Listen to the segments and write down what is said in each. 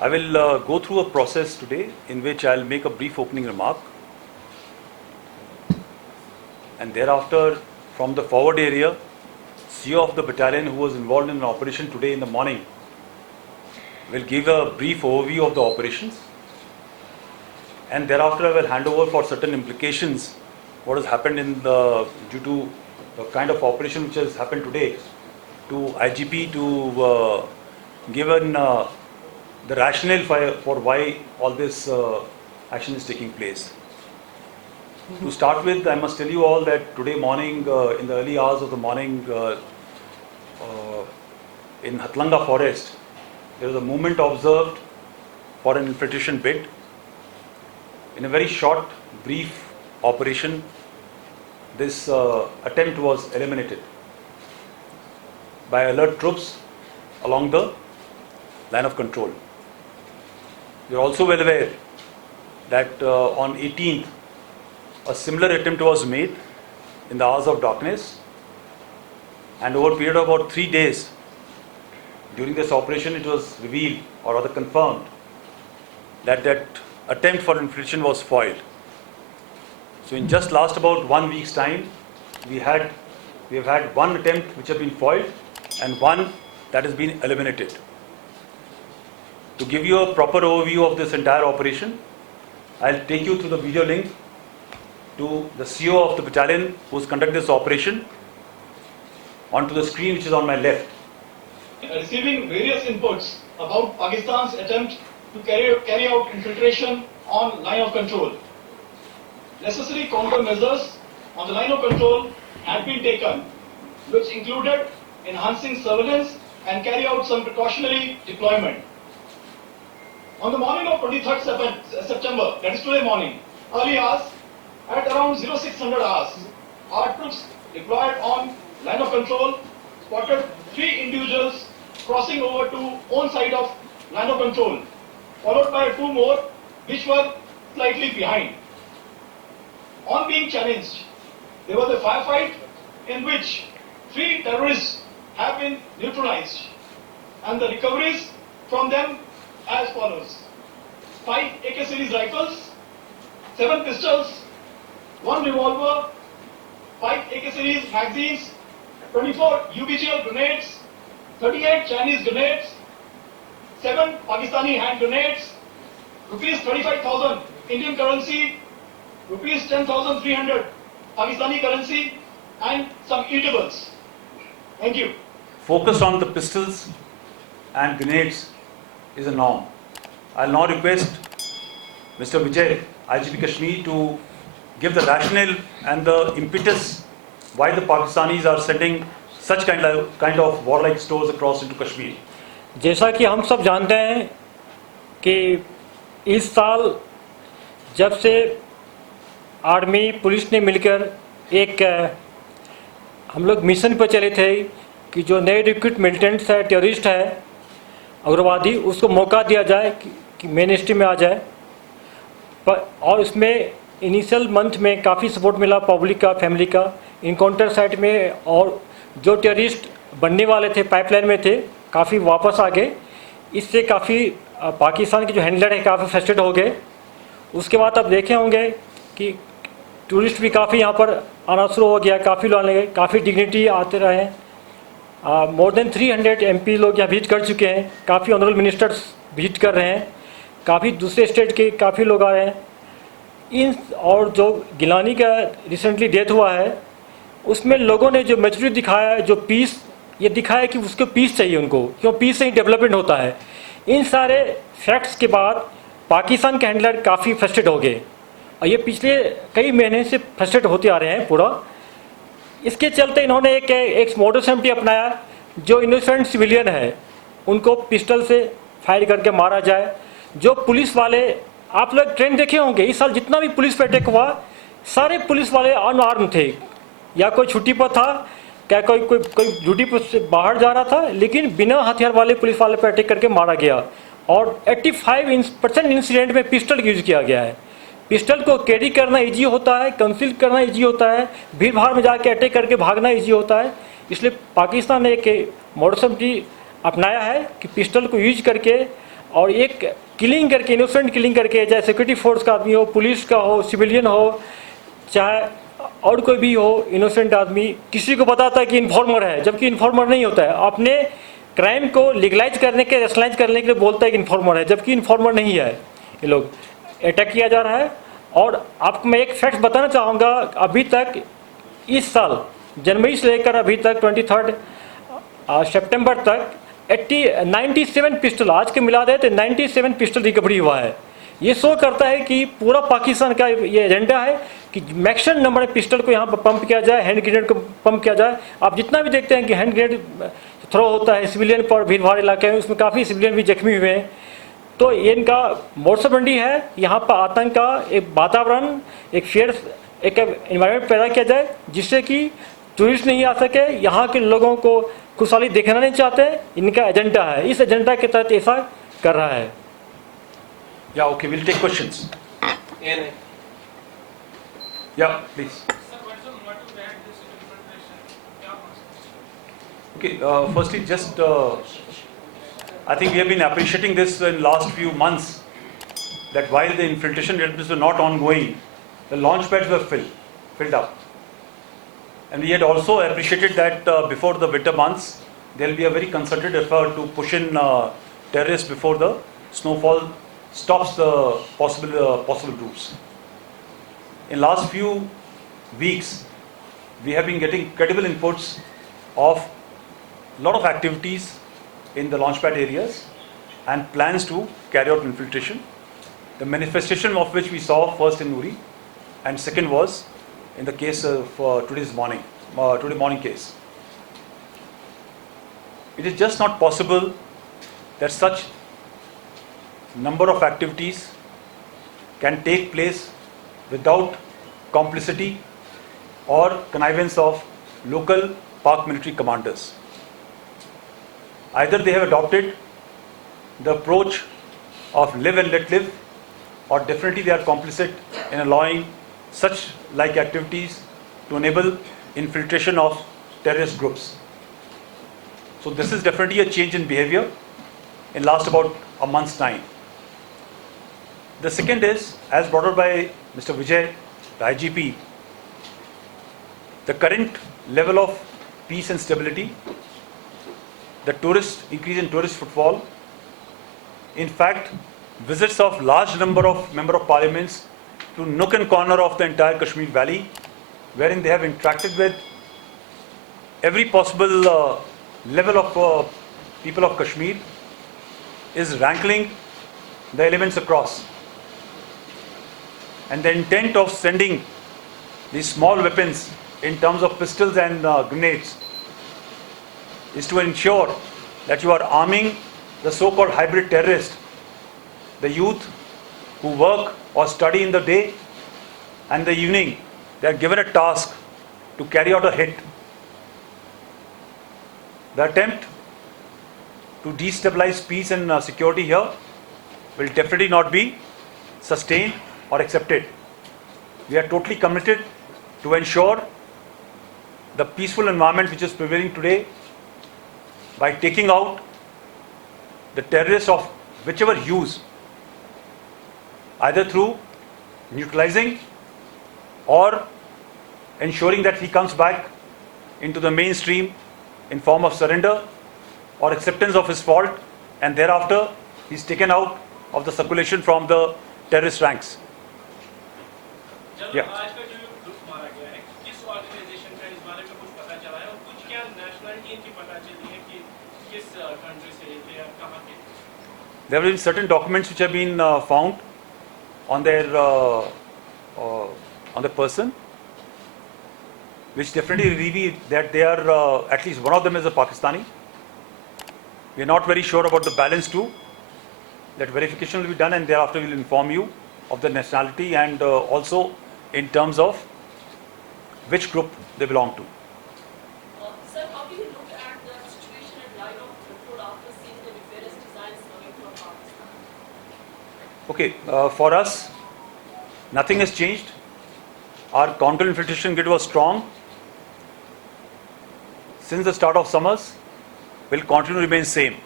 I will go through a process today in which I'll make a brief opening remark, and thereafter from the forward area, CO of the battalion who was involved in an operation today in the morning will give a brief overview of the operations, and thereafter I will hand over for certain implications what has happened due to the kind of operation which has happened today to IGP to given the rationale for why all this action is taking place. To start with, I must tell you all that today morning, in the early hours of the morning, in Hatlanga forest, there was a movement observed for an infiltration bid. In a very short, brief operation, this attempt was eliminated by alert troops along the line of control. You are also well aware that on 18th, a similar attempt was made in the hours of darkness, and over a period of about 3 days, during this operation, it was revealed, or rather confirmed, that attempt for infiltration was foiled. So in just last about 1 week's time, we have had one attempt which has been foiled and one that has been eliminated. To give you a proper overview of this entire operation, I'll take you through the video link to the CO of the battalion who's conducted this operation onto the screen which is on my left. Receiving various inputs about Pakistan's attempt to carry out infiltration on line of control. Necessary countermeasures on the line of control had been taken, which included enhancing surveillance and carry out some precautionary deployment. On the morning of 23rd September, that is today morning, early hours, at around 0600 hours, our troops deployed on line of control spotted 3 individuals crossing over to own side of line of control, followed by 2 more which were slightly behind. On being challenged, there was a firefight in which 3 terrorists have been neutralized, and the recoveries from them as follows: 5 AK series rifles, 7 pistols, 1 revolver, 5 AK series magazines, 24 UBGL grenades, 38 Chinese grenades, 7 Pakistani hand grenades, rupees 35,000 Indian currency, rupees 10,300 Pakistani currency, and some eatables. Thank you. Focused on the pistols and grenades is a norm. I'll now request Mr. Vijay, IGP Kashmir, to give the rationale and the impetus why the Pakistanis are sending such kind of warlike stores across into Kashmir. जैसा कि हम सब जानते हैं कि इस साल जब से आर्मी पुलिस ने मिलकर एक हम लोग मिशन पर चले थे कि जो नए रिक्रूट मिलिटेंट्स है, टेररिस्ट है, उग्रवादी, उसको मौका दिया जाए कि मेन स्ट्रीम में आ जाए। और उसमें इनिशियल मंथ में काफ़ी सपोर्ट मिला पब्लिक का, फैमिली का, इनकाउंटर साइट में, और जो टेररिस्ट बनने वाले थे पाइपलाइन में थे काफ़ी वापस आ गए। इससे काफ़ी पाकिस्तान के जो हैंडलर है काफ़ी फ्रस्ट्रेट हो गए। उसके बाद आप देखे होंगे कि टूरिस्ट भी काफ़ी यहाँ पर आना शुरू हो गया, काफ़ी लोग आने लगे, काफ़ी डिग्निटी आते रहे। मोर देन 300 MP लोग यहाँ विजिट कर चुके हैं, काफ़ी ऑनरेबल मिनिस्टर्स विजिट कर रहे हैं, काफ़ी दूसरे स्टेट के काफ़ी लोग आ रहे हैं। और जो गिलानी का रिसेंटली डेथ हुआ है उसमें लोगों ने जो मैच्योरिटी दिखाया है, जो पीस ये दिखाया कि उसको पीस चाहिए उनको, क्यों पीस से ही डेवलपमेंट होता है। इन सारे फैक्ट्स के बाद पाकिस्तान के हैंडलर काफ़ी फ्रस्ट्रेट हो गए, और ये पिछले कई महीने से फ्रस्ट्रेट होते आ रहे हैं पूरा। इसके चलते इन्होंने एक मॉडस एम्प्टी अपनाया, जो इनोसेंट सिविलियन है उनको पिस्टल से फायर करके मारा जाए। जो पुलिस वाले, आप लोग ट्रेंड देखे होंगे, इस साल जितना भी पुलिस पे अटैक हुआ सारे पुलिस वाले अनआर्म थे, या कोई छुट्टी पर था, क्या कोई ड्यूटी पर से बाहर जा रहा था, लेकिन बिना हथियार वाले पुलिस वाले पर अटैक करके मारा गया। और 85% इंसिडेंट में पिस्टल यूज किया गया है। पिस्टल को कैरी करना इजी होता है, कंसील करना इजी होता है, भीड़ भाड़ में जाके अटैक करके भागना इजी होता है। इसलिए पाकिस्तान ने एक मॉडस ऑपरेंडी अपनाया है कि पिस्टल को यूज करके और एक किलिंग करके, इनोसेंट किलिंग करके, चाहे सिक्योरिटी फोर्स का आदमी हो, पुलिस का हो, सिविलियन हो, चाहे और कोई भी हो, इनोसेंट आदमी किसी को बताता है कि इन्फॉर्मर है, जबकि इन्फॉर्मर नहीं होता है। अपने क्राइम को लीगलाइज करने के, रेशनलाइज करने के लिए बोलता है कि इन्फॉर्मर है, जबकि इन्फॉर्मर नहीं है। ये लोग अटैक किया जा रहा है। और आपको मैं एक फैक्ट बताना चाहूँगा, अभी तक इस साल जनवरी से लेकर अभी तक 23 सितंबर तक 97 पिस्टल, आज के मिला दे तो 97 पिस्टल रिकवरी हुआ है। ये शो करता है कि पूरा पाकिस्तान का ये एजेंडा है कि मैक्सिमम नंबर ऑफ पिस्टल को यहाँ पर पंप किया जाए, हैंड ग्रेनेड को पंप किया जाए। आप जितना भी देखते हैं कि हैंड ग्रेनेड थ्रो होता है सिविलियन पर, भीड़ भाड़ इलाके में, उसमें काफ़ी सिविलियन भी जख्मी हुए हैं। तो ये इनका मोर्सबंदी है, यहाँ पर आतंक का एक वातावरण, एक फेयर, एक एनवायरनमेंट पैदा किया जाए जिससे कि टूरिस्ट नहीं आ सके, यहाँ के लोगों को खुशहाली देखना नहीं चाहते। इनका एजेंडा है, इस एजेंडा के तहत ऐसा कर रहा है। Yeah, okay, we'll take questions. Yeah, please. Okay, firstly, just I think we have been appreciating this in last few months, that while the infiltration attempts were not ongoing, the launch pads were filled up. And we had also appreciated that before the winter months, there will be a very concerted effort to push in terrorists before the snowfall stops the possible routes. In last few weeks, we have been getting credible inputs of lot of activities in the launchpad areas and plans to carry out infiltration. The manifestation of which we saw first in Uri, and second was in the case of today morning case. It is just not possible that such number of activities can take place without complicity or connivance of local Pak military commanders. Either they have adopted the approach of live and let live, or definitely they are complicit in allowing such like activities to enable infiltration of terrorist groups. So this is definitely a change in behavior in last about a month's time. The second is, as brought out by Mr. Vijay, the IGP, the current level of peace and stability, the increase in tourist footfall, in fact, visits of large number of member of parliaments to nook and corner of the entire Kashmir Valley, wherein they have interacted with every possible level of people of Kashmir, is rankling the elements across. And the intent of sending these small weapons in terms of pistols and grenades is to ensure that you are arming the so-called hybrid terrorist, the youth who work or study in the day, and the evening they are given a task to carry out a hit. The attempt to destabilize peace and security here will definitely not be sustained or accepted. We are totally committed to ensure the peaceful environment which is prevailing today by taking out the terrorists of whichever hues, either through neutralizing or ensuring that he comes back into the mainstream in form of surrender or acceptance of his fault, and thereafter he is taken out of the circulation from the terrorist ranks. जब Yeah. आज का जो group मारा गया है, किस organisation का इस बारे में कुछ पता चला है और कुछ क्या नेशनलिटी इनकी पता चली है कि किस कंट्री से थे या कहाँ के? There have been certain documents which have been found on the person, which definitely reveal that they are at least one of them is a Pakistani. We are not very sure about the balance too. That verification will be done, and thereafter we will inform you of the nationality and also in terms of which group they belong to. Sir, how do you look at the situation at line of control after seeing the nefarious designs coming from Pakistan? Okay, for us, nothing has changed. Our counter-infiltration grid was strong since the start of summers, will continue to remain same.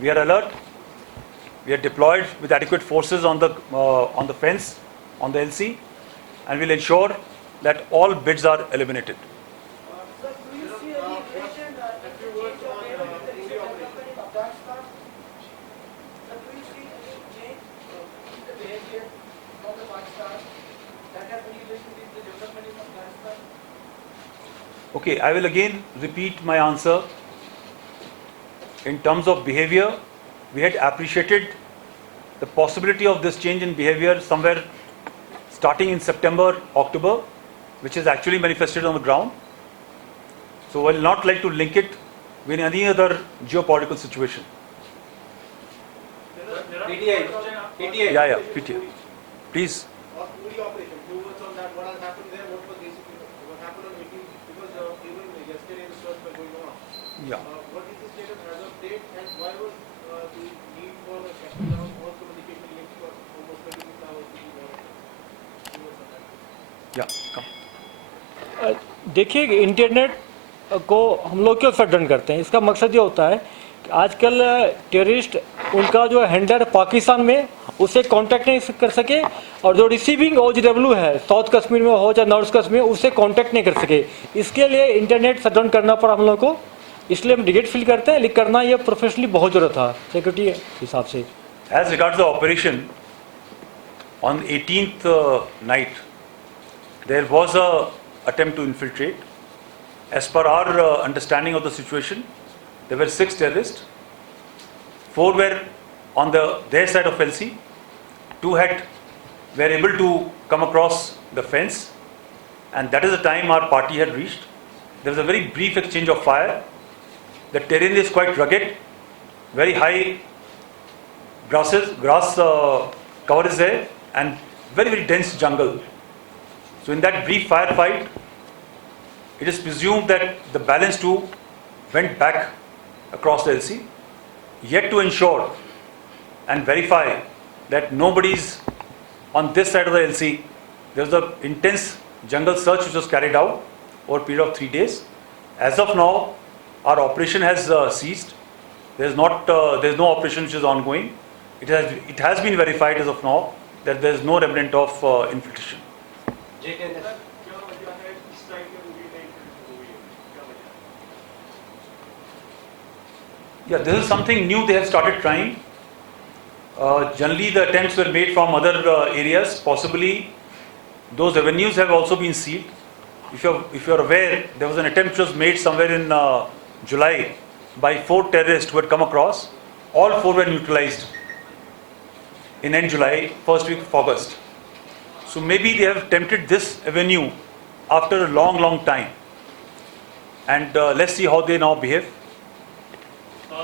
We are alert. We are deployed with adequate forces on the fence, on the LC, and we'll ensure that all bids are eliminated. Sir, do you see any relation if you change your name with the recent development in Afghanistan? Sir, do you see any change in the behavior of the Pakistan that has any relation with the development in Afghanistan? Okay, I will again repeat my answer. In terms of behavior, we had appreciated the possibility of this change in behavior somewhere starting in September, October, which is actually manifested on the ground. So I will not like to link it with any other geopolitical situation. PTI. Yeah, PTA. Please. Or Uri operation, 2 words on that, what has happened there, what was basically, what happened on 18, because even yesterday the search was going on. Yeah. What is the status as of date, and why was the need for the shutting down all communication links for almost 26 hours to be there? 2 words on that. Yeah. Come. देखिए internet को हम लोग क्यों shut down करते हैं, इसका मकसद ये होता है कि आजकल टेररिस्ट उनका जो हैंडलर पाकिस्तान में उससे कांटेक्ट नहीं कर सके, और जो रिसीविंग OGW है साउथ कश्मीर में हो चाहे नॉर्थ कश्मीर में उससे कांटेक्ट नहीं कर सके, इसके लिए इंटरनेट शट डाउन करना पड़ा हम लोग को। इसलिए हम रिग्रेट फील करते हैं, लेकिन करना ये प्रोफेशनली बहुत ज़रूरत था सिक्योरिटी हिसाब से। As regards the operation, on 18th night, there was a attempt to infiltrate. As per our understanding of the situation, there were 6 terrorists. 4 were on their side of LC. 2 were able to come across the fence, and that is the time our party had reached. There was a very brief exchange of fire. The terrain is quite rugged, very high grass cover is there, and very dense jungle. So in that brief firefight, it is presumed that the balance 2 went back across the LC, yet to ensure and verify that nobody's on this side of the LC. There was an intense jungle search which was carried out over a period of 3 days. As of now, our operation has ceased. There is no operation which is ongoing. It has been verified as of now that there is no remnant of infiltration. क्या वजह है इस time में movie नहीं हुई है, क्या वजह है? Yeah, this is something new they have started trying. Generally, the attempts were made from other areas. Possibly, those avenues have also been sealed. If you are aware, there was an attempt which was made somewhere in July by 4 terrorists who had come across. All 4 were neutralized in end July, first week of August. So maybe they have attempted this avenue after a long time. And let's see how they now behave.